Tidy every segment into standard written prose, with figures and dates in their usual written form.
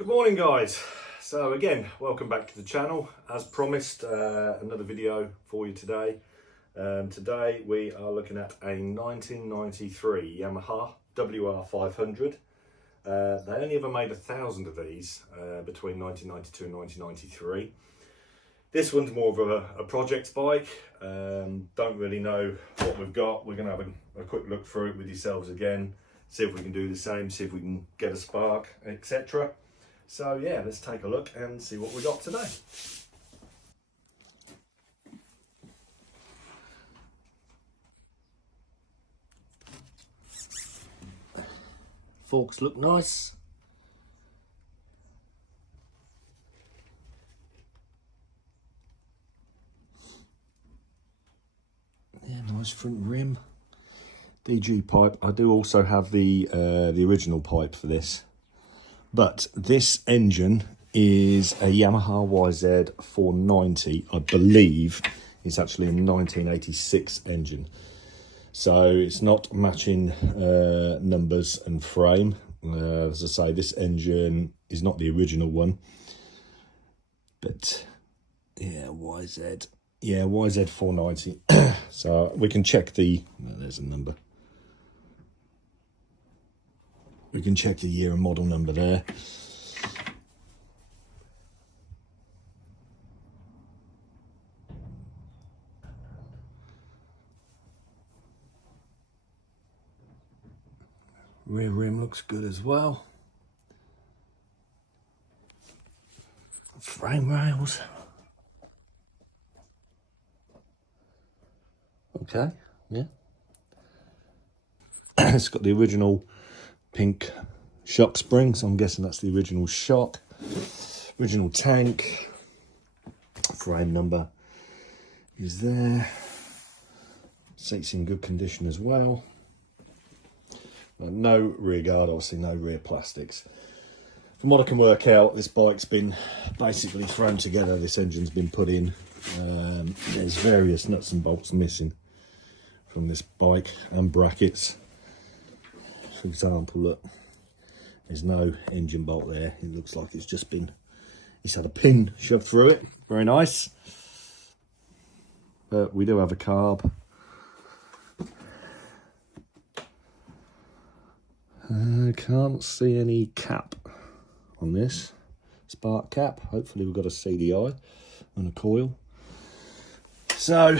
Good morning, guys. So again, welcome back to the channel. As promised, another video for you today. Today we are looking at a 1993 Yamaha WR500. They only ever made 1,000 of these between 1992 and 1993. This one's more of a project bike. Don't really know what we've got. We're going to have a quick look through it with yourselves again, see if we can do the same, see if we can get a spark, etc. So yeah, let's take a look and see what we got today. Forks look nice. Yeah, nice front rim. DG pipe. I do also have the original pipe for this. But this engine is a Yamaha WR500, I believe. It's actually a 1986 engine. So it's not matching numbers and frame. As I say, this engine is not the original one. But yeah, YZ. Yeah, YZ490. So we can check the, there's a number. We can check the year and model number there. Rear rim looks good as well. Frame rails. Okay, yeah. It's got the original pink shock spring, so I'm guessing that's the original shock. Original tank. Frame number is there. Seats in good condition as well. No rear guard, obviously no rear plastics. From what I can work out, this bike's been basically thrown together. This engine's been put in. There's various nuts and bolts missing from this bike and brackets. For example, look, there's no engine bolt there. It looks like it's just been, it's had a pin shoved through it. Very nice. But we do have a carb. Can't see any cap on this. Spark cap. Hopefully we've got a CDI and a coil. So,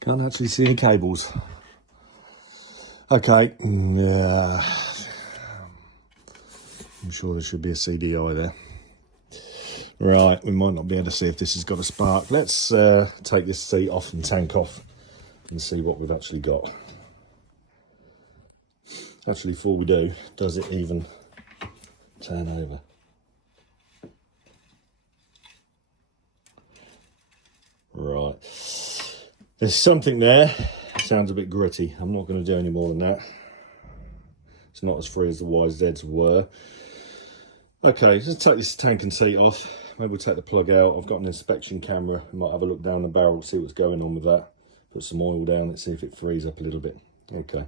can't actually see any cables. Okay, I'm sure there should be a CDI there. Right, we might not be able to see if this has got a spark. Let's take this seat off and tank off and see what we've actually got. Actually, before we do, does it even turn over? Right, there's something there. Sounds a bit gritty. I'm not going to do any more than that. It's not as free as the YZs were. Okay, let's take this tank and seat off. Maybe we'll take the plug out. I've got an inspection camera. I might have a look down the barrel, see what's going on with that. Put some oil down, let's see if it frees up a little bit. Okay.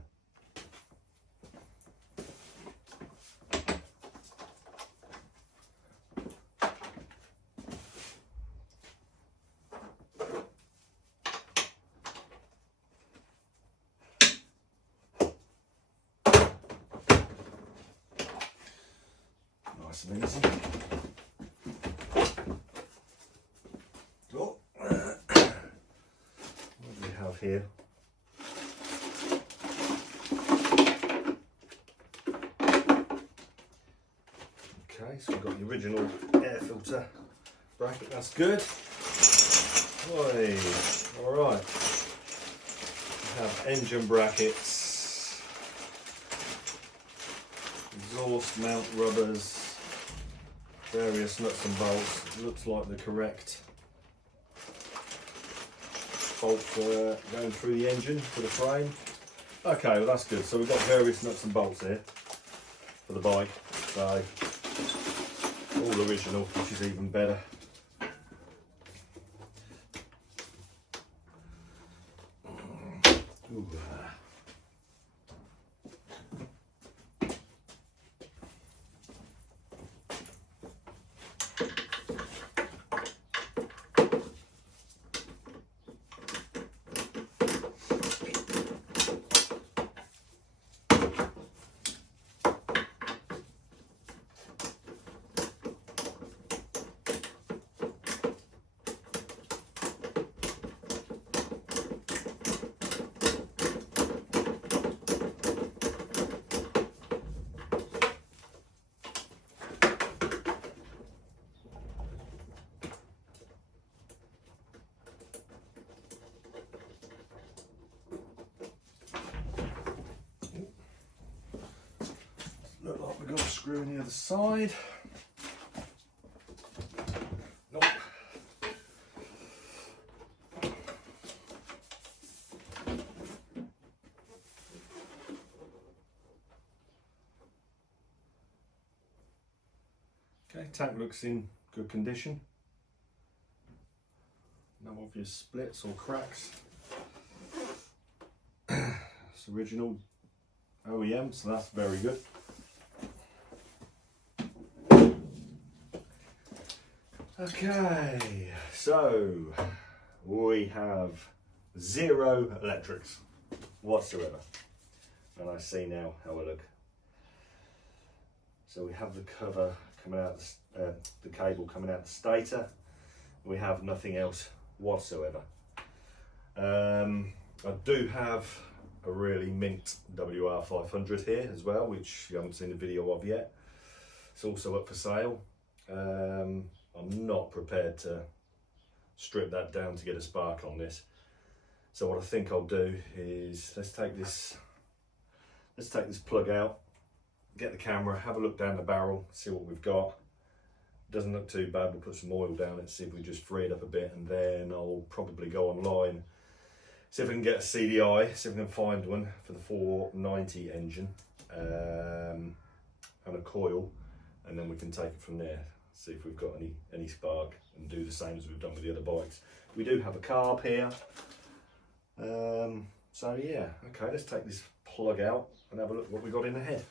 Nice and easy. Oh, what do we have here? Okay, so we've got the original air filter bracket, that's good. Oi, all right. We have engine brackets, exhaust mount rubbers, various nuts and bolts. It looks like the correct bolt going through the engine for the frame. Okay, well that's good. So we've got various nuts and bolts here for the bike. So all original, which is even better. Ooh. Look like we've got a screw on the other side. Nope. Okay, tank looks in good condition. No obvious splits or cracks. It's original OEM, so that's very good. Okay, so we have 0 electrics whatsoever, and I see now how I look. So we have the cover coming out, the cable coming out the stator. We have nothing else whatsoever. I do have a really mint WR500 here as well, which you haven't seen the video of yet. It's also up for sale. I'm not prepared to strip that down to get a spark on this. So what I think I'll do is let's take this plug out, get the camera, have a look down the barrel, see what we've got. Doesn't look too bad. We'll put some oil down it, see if we just free it up a bit, and then I'll probably go online, see if I can get a CDI, see if I can find one for the 490 engine, and a coil, and then we can take it from there. See if we've got any spark, and do the same as we've done with the other bikes. We do have a carb here. So yeah, okay, let's take this plug out and have a look what we got in the head.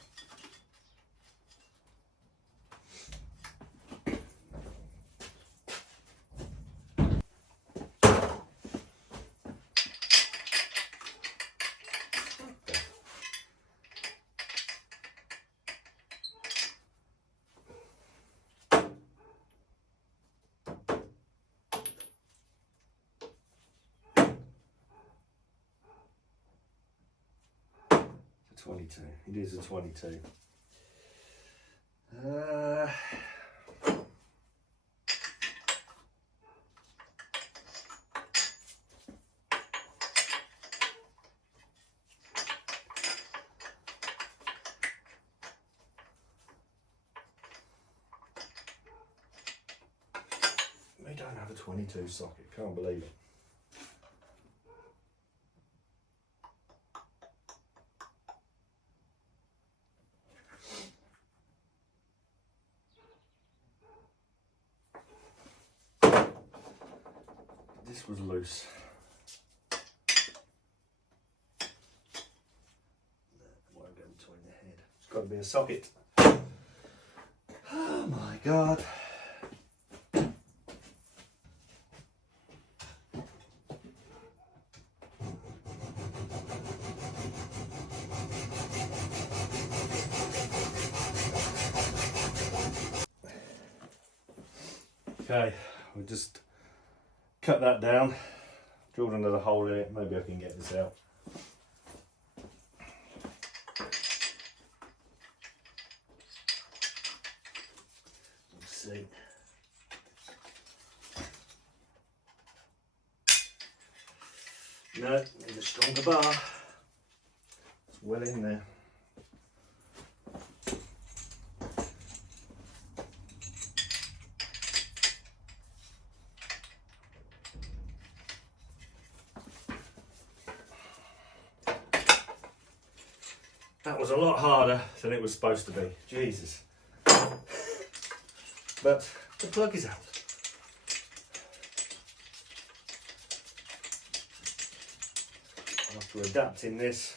It's a 22. It is a 22. We don't have a 22 socket, can't believe it. This was loose. That won't go between the head. It's got to be a socket. Oh my God. Okay, we'll just cut that down, drilled another hole in it, maybe I can get this out. Let's see. No, need a stronger bar. It's well in there. That was a lot harder than it was supposed to be. Jesus. But the plug is out. after adapting this.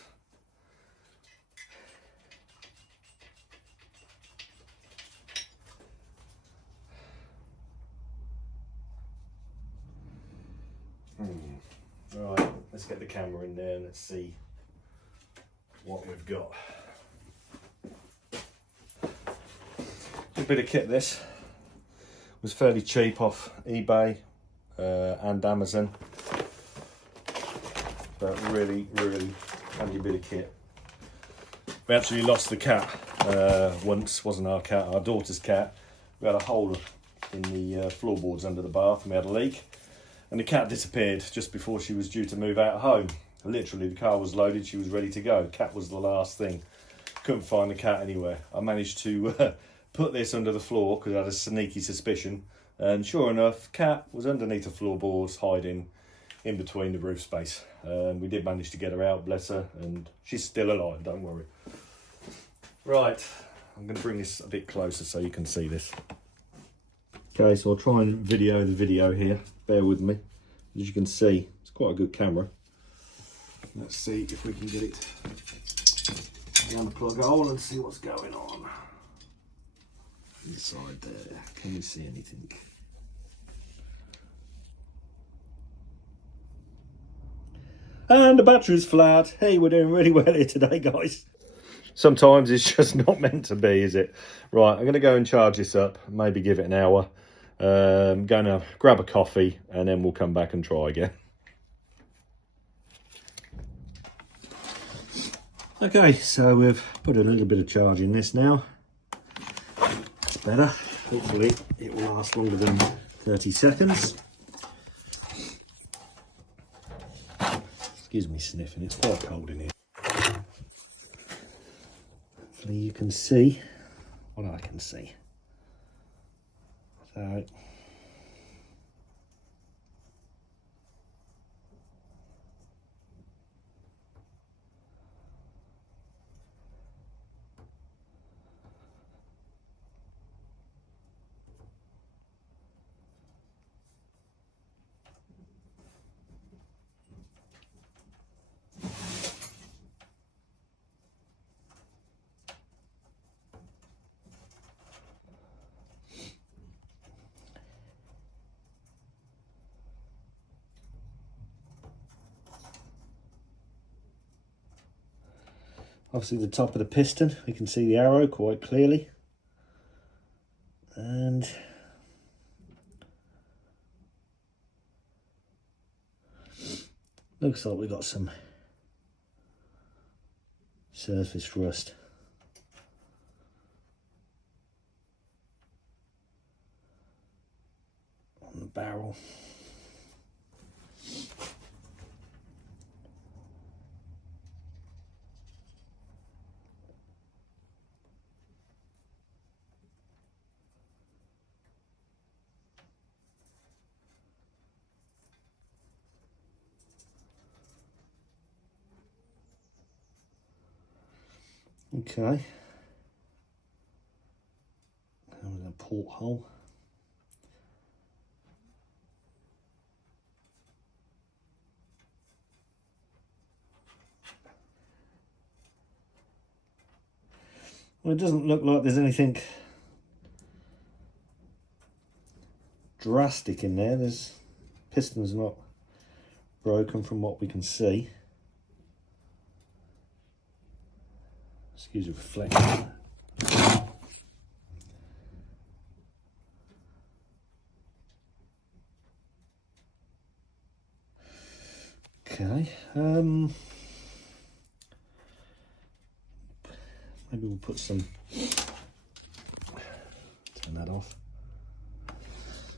Right, let's get the camera in there and let's see what we've got. A bit of kit. This was fairly cheap off eBay and Amazon, but really handy bit of kit. We actually lost the cat once. Wasn't our cat, our daughter's cat. We had a hole in the floorboards under the bath and we had a leak, and the cat disappeared just before she was due to move out of home. Literally, the car was loaded, she was ready to go. Cat was the last thing. Couldn't find the cat anywhere. I managed to put this under the floor because I had a sneaky suspicion, and sure enough, cat was underneath the floorboards, hiding in between the roof space. We did manage to get her out, bless her, and she's still alive, don't worry. Right, I'm going to bring this a bit closer so you can see this. Okay, so I'll try and video the video here, bear with me. As you can see, it's quite a good camera. Let's see if we can get it down the plug hole and see what's going on. Inside there, can we see anything? And the battery's flat. Hey, we're doing really well here today, guys. Sometimes it's just not meant to be, is it? Right, I'm going to go and charge this up, maybe give it an hour. Going to grab a coffee and then we'll come back and try again. Okay, so we've put a little bit of charge in this now. That's better. Hopefully it will last longer than 30 seconds. Excuse me sniffing, it's quite cold in here. Hopefully you can see what I can see. So obviously the top of the piston, we can see the arrow quite clearly. And looks like we've got some surface rust. On the barrel. Okay, and a porthole. Well, it doesn't look like there's anything drastic in there. There's piston's not broken from what we can see. Excuse the reflection. Okay, maybe we'll put some, turn that off.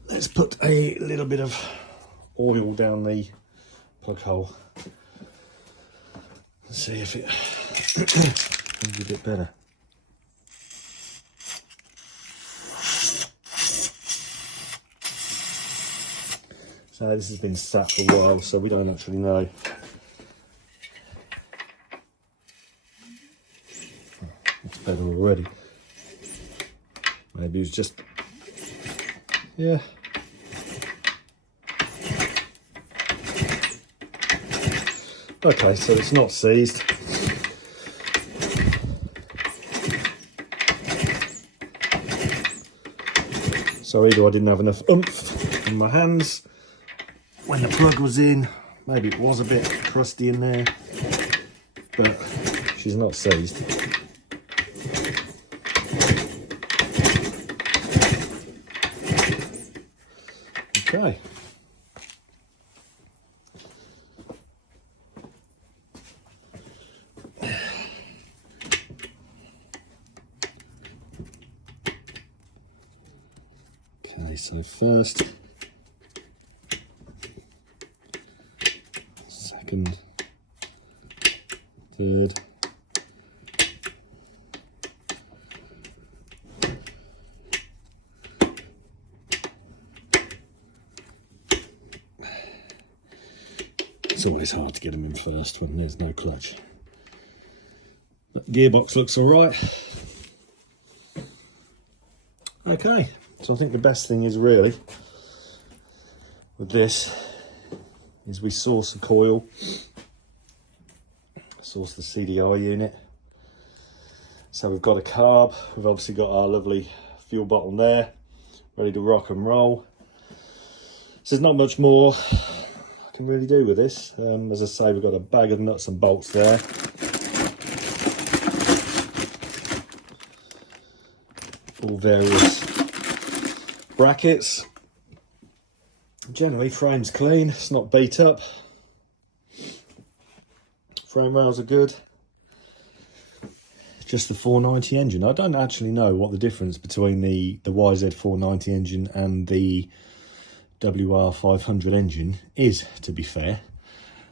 Let's put a little bit of oil down the plug hole. Let's see if it maybe a bit better. So this has been sat for a while, so we don't actually know. It's better already. Maybe it's just, yeah. Okay, so it's not seized. So either I didn't have enough oomph in my hands when the plug was in, maybe it was a bit crusty in there, but she's not seized. Okay. Okay, so first, second, third, it's always hard to get them in first when there's no clutch. But the gearbox looks all right. Okay, so I think the best thing is really with this is we source the coil, source the CDI unit. So we've got a carb, we've obviously got our lovely fuel bottle there, ready to rock and roll. So there's not much more I can really do with this. As I say, we've got a bag of nuts and bolts there. All various brackets. Generally frame's clean, it's not beat up. Frame rails are good. Just the 490 engine. I don't actually know what the difference between the YZ490 engine and the WR500 engine is, to be fair.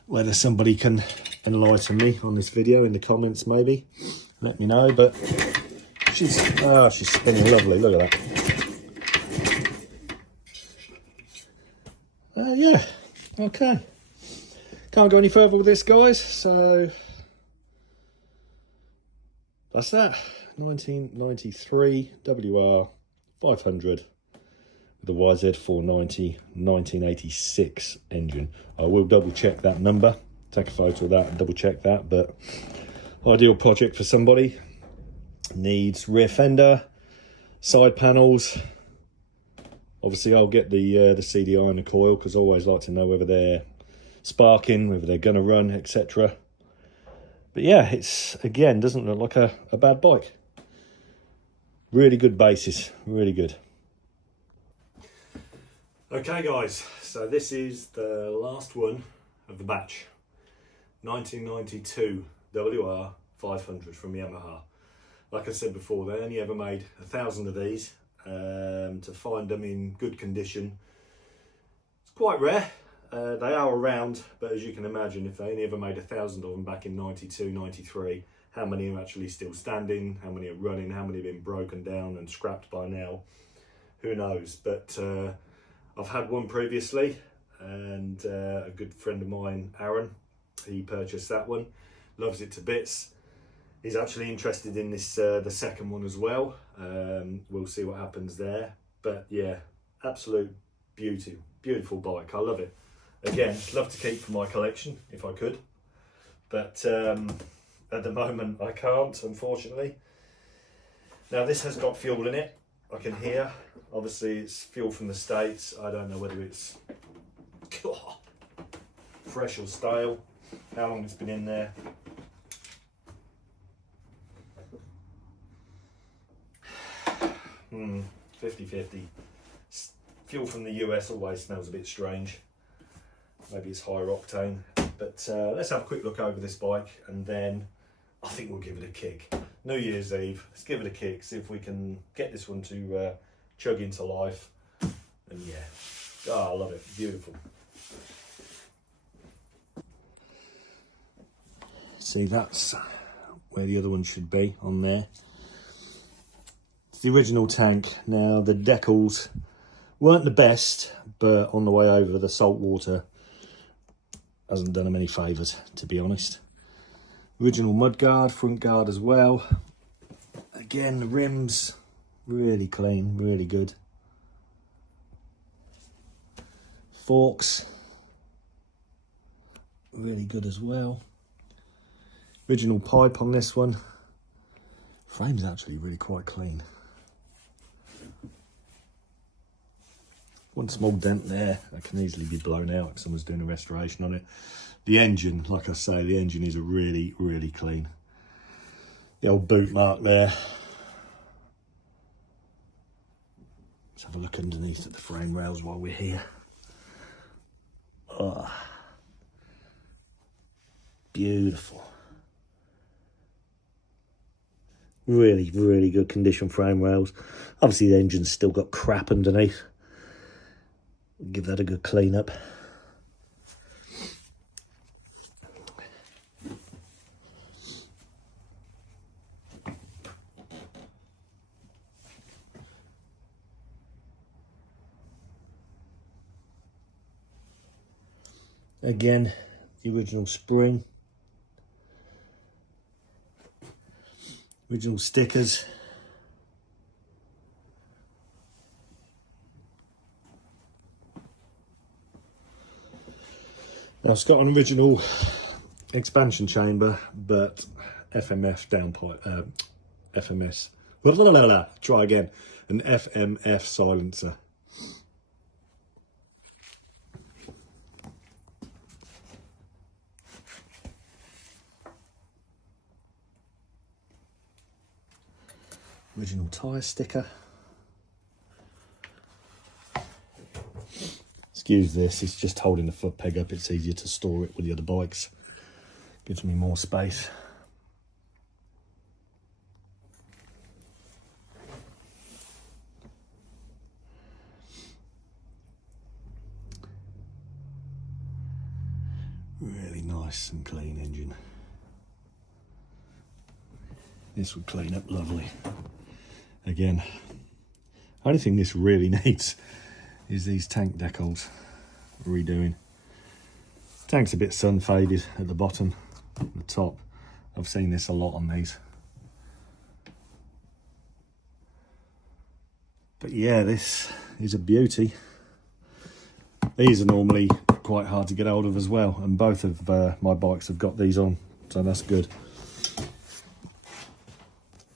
Whether somebody can enlighten me on this video in the comments, maybe let me know. But she's spinning lovely, look at that. Yeah, okay, can't go any further with this, guys, so that's that. 1993 WR500 with the YZ490 1986 engine. I will double check that number, take a photo of that and double check that. But ideal project for somebody. Needs rear fender, side panels. Obviously I'll get the CDI and the coil, because I always like to know whether they're sparking, whether they're gonna run, etc. But yeah, it's, again, doesn't look like a bad bike. Really good basis, really good. Okay guys, so this is the last one of the batch. 1992 WR500 from Yamaha. Like I said before, they only ever made 1,000 of these. To find them in good condition, it's quite rare. They are around, but as you can imagine, if they only ever made 1,000 of them back in 92, 93, how many are actually still standing, how many are running, how many have been broken down and scrapped by now, who knows. But I've had one previously, and a good friend of mine, Aaron, he purchased that one, loves it to bits. He's actually interested in this, the second one as well. We'll see what happens there. But yeah, absolute beauty, beautiful bike. I love it. Again, love to keep for my collection if I could. But at the moment I can't, unfortunately. Now this has got fuel in it, I can hear. Obviously it's fuel from the States. I don't know whether it's fresh or stale, how long it's been in there. 50-50. Fuel from the US always smells a bit strange. Maybe it's higher octane. But let's have a quick look over this bike, and then I think we'll give it a kick. New Year's Eve, let's give it a kick, see if we can get this one to chug into life. And yeah, oh, I love it, beautiful. See, that's where the other one should be, on there. It's the original tank. Now the decals weren't the best, but on the way over, the salt water hasn't done them any favours, to be honest. Original mudguard, front guard as well. Again, the rims, really clean, really good. Forks, really good as well. Original pipe on this one. Frame's actually really quite clean. One small dent there that can easily be blown out if someone's doing a restoration on it. The engine, like I say, the engine is really, really clean. The old boot mark there. Let's have a look underneath at the frame rails while we're here. Oh, beautiful. Really, really good condition frame rails. Obviously the engine's still got crap underneath. Give that a good clean up. Again, the original spring. Original stickers. Now it's got an original expansion chamber, but FMF downpipe, FMS. Try again. An FMF silencer. Original tyre sticker. Excuse this, it's just holding the foot peg up. It's easier to store it with the other bikes. Gives me more space. Really nice and clean engine. This would clean up lovely. Again, only thing this really needs is these tank decals redoing. Tank's a bit sun faded at the bottom, the top. I've seen this a lot on these. But yeah, this is a beauty. These are normally quite hard to get hold of as well, and both of my bikes have got these on, so that's good.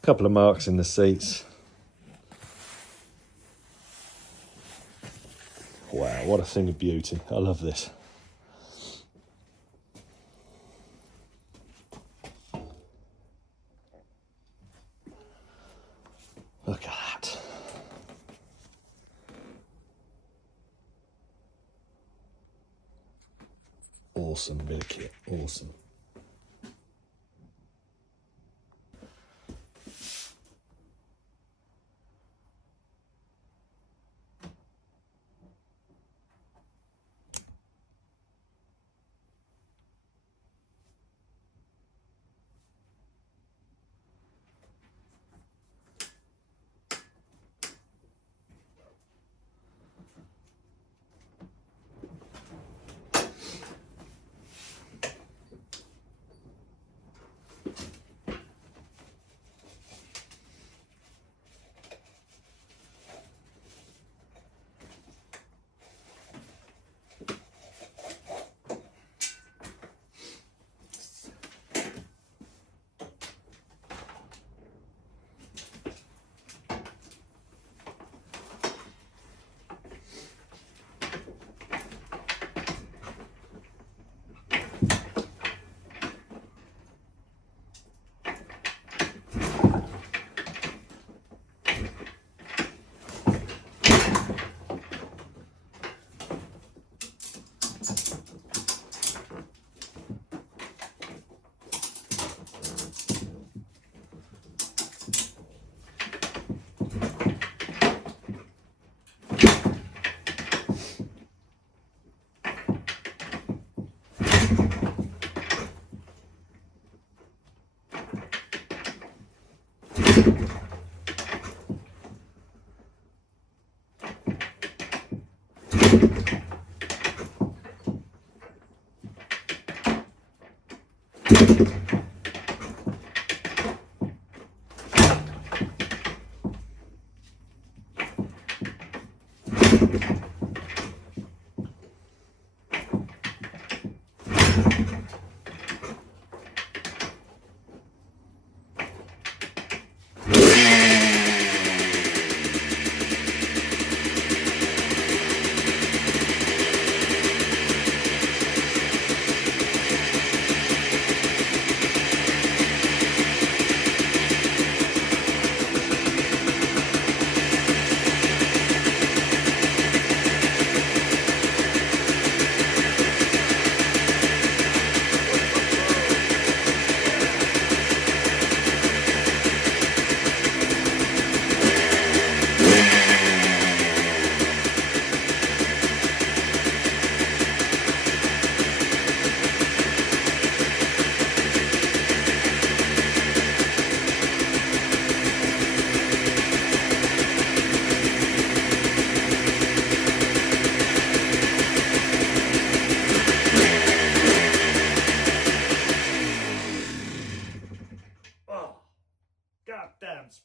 Couple of marks in the seats. Wow, what a thing of beauty. I love this. Look at that. Awesome bit of kit, awesome.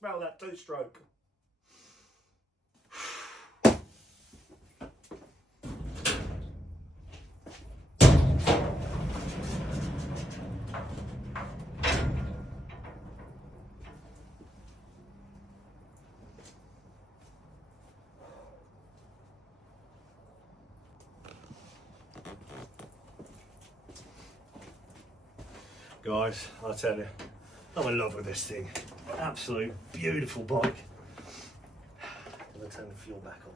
smell that two-stroke. Guys, I tell you, I'm in love with this thing. Absolute beautiful bike. I'm going to turn the fuel back on.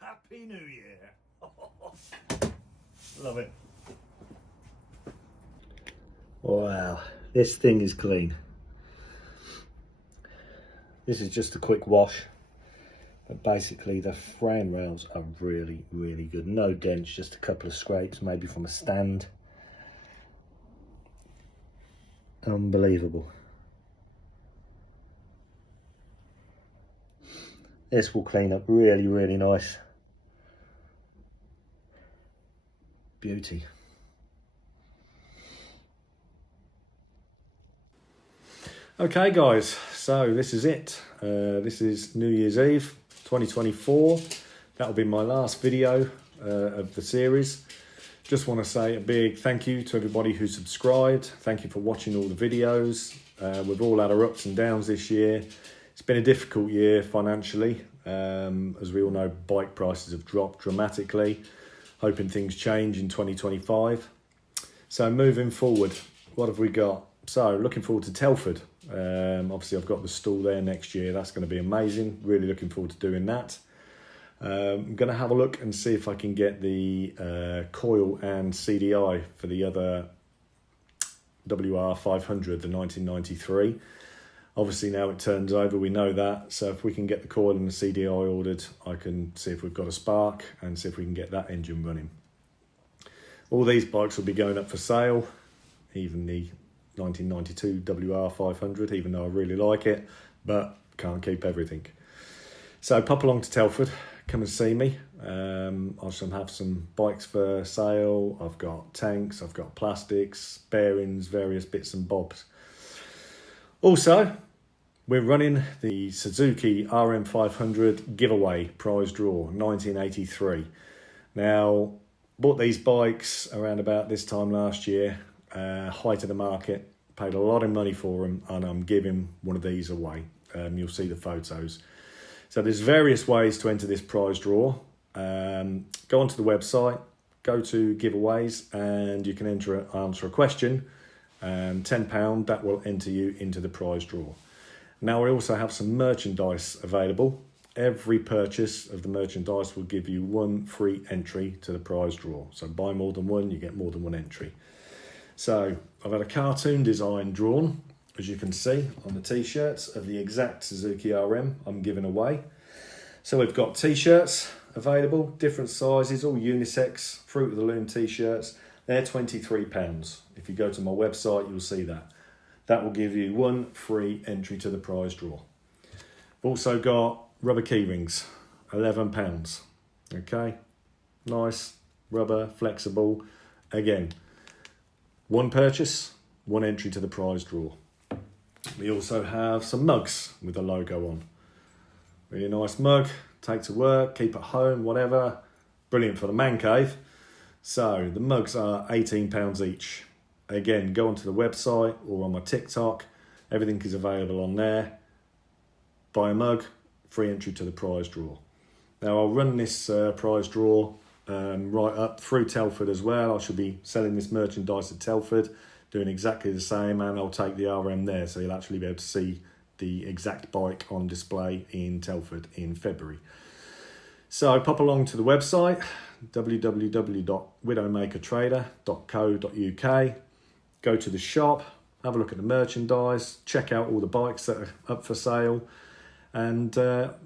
Happy New Year. Love it. Wow, this thing is clean. This is just a quick wash, but basically the frame rails are really, really good. No dents, just a couple of scrapes, maybe from a stand. Unbelievable. This will clean up really, really nice. Beauty. Okay guys, so this is it. This is New Year's Eve 2024. That'll be my last video of the series. Just want to say a big thank you to everybody who subscribed. Thank you for watching all the videos. We've all had our ups and downs this year. It's been a difficult year financially. As we all know, bike prices have dropped dramatically. Hoping things change in 2025. So moving forward, what have we got? So looking forward to Telford. Obviously I've got the stall there next year. That's going to be amazing. Really looking forward to doing that. I'm going to have a look and see if I can get the coil and CDI for the other WR500, the 1993. Obviously now it turns over, we know that. So if we can get the coil and the CDI ordered, I can see if we've got a spark and see if we can get that engine running. All these bikes will be going up for sale, even the 1992 WR500, even though I really like it, but can't keep everything. So pop along to Telford, come and see me. I shall have some bikes for sale. I've got tanks, I've got plastics, bearings, various bits and bobs. Also, we're running the Suzuki RM500 giveaway prize draw 1983. Now, bought these bikes around about this time last year, height of the market, paid a lot of money for them, and I'm giving one of these away. You'll see the photos. So there's various ways to enter this prize draw. Go onto the website, go to giveaways, and you can answer a question. £10, that will enter you into the prize draw. Now we also have some merchandise available. Every purchase of the merchandise will give you one free entry to the prize draw. So buy more than one, you get more than one entry. So I've had a cartoon design drawn, as you can see on the t-shirts, of the exact Suzuki RM I'm giving away. So we've got t-shirts available, different sizes, all unisex, Fruit of the Loom t-shirts. They're £23. If you go to my website, you'll see that. That will give you one free entry to the prize draw. We've also got rubber key rings, £11. Okay, nice, rubber, flexible. Again, one purchase, one entry to the prize draw. We also have some mugs with the logo on. Really nice mug, take to work, keep at home, whatever. Brilliant for the man cave. So the mugs are £18 each. Again, go onto the website or on my TikTok. Everything is available on there. Buy a mug, free entry to the prize draw. Now I'll run this prize draw right up through Telford as well. I shall be selling this merchandise at Telford, doing exactly the same, and I'll take the RM there, so you'll actually be able to see the exact bike on display in Telford in February. So pop along to the website, www.widowmakertrader.co.uk. Go to the shop, have a look at the merchandise, check out all the bikes that are up for sale. And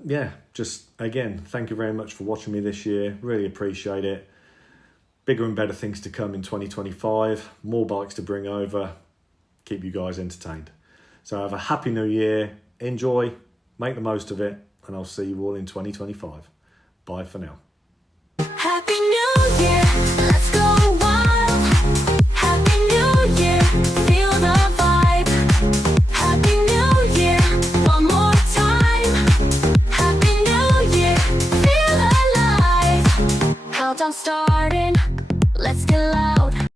yeah, just again, thank you very much for watching me this year. Really appreciate it. Bigger and better things to come in 2025. More bikes to bring over. Keep you guys entertained. So have a happy new year. Enjoy, make the most of it, and I'll see you all in 2025. Bye for now. Happy New Year.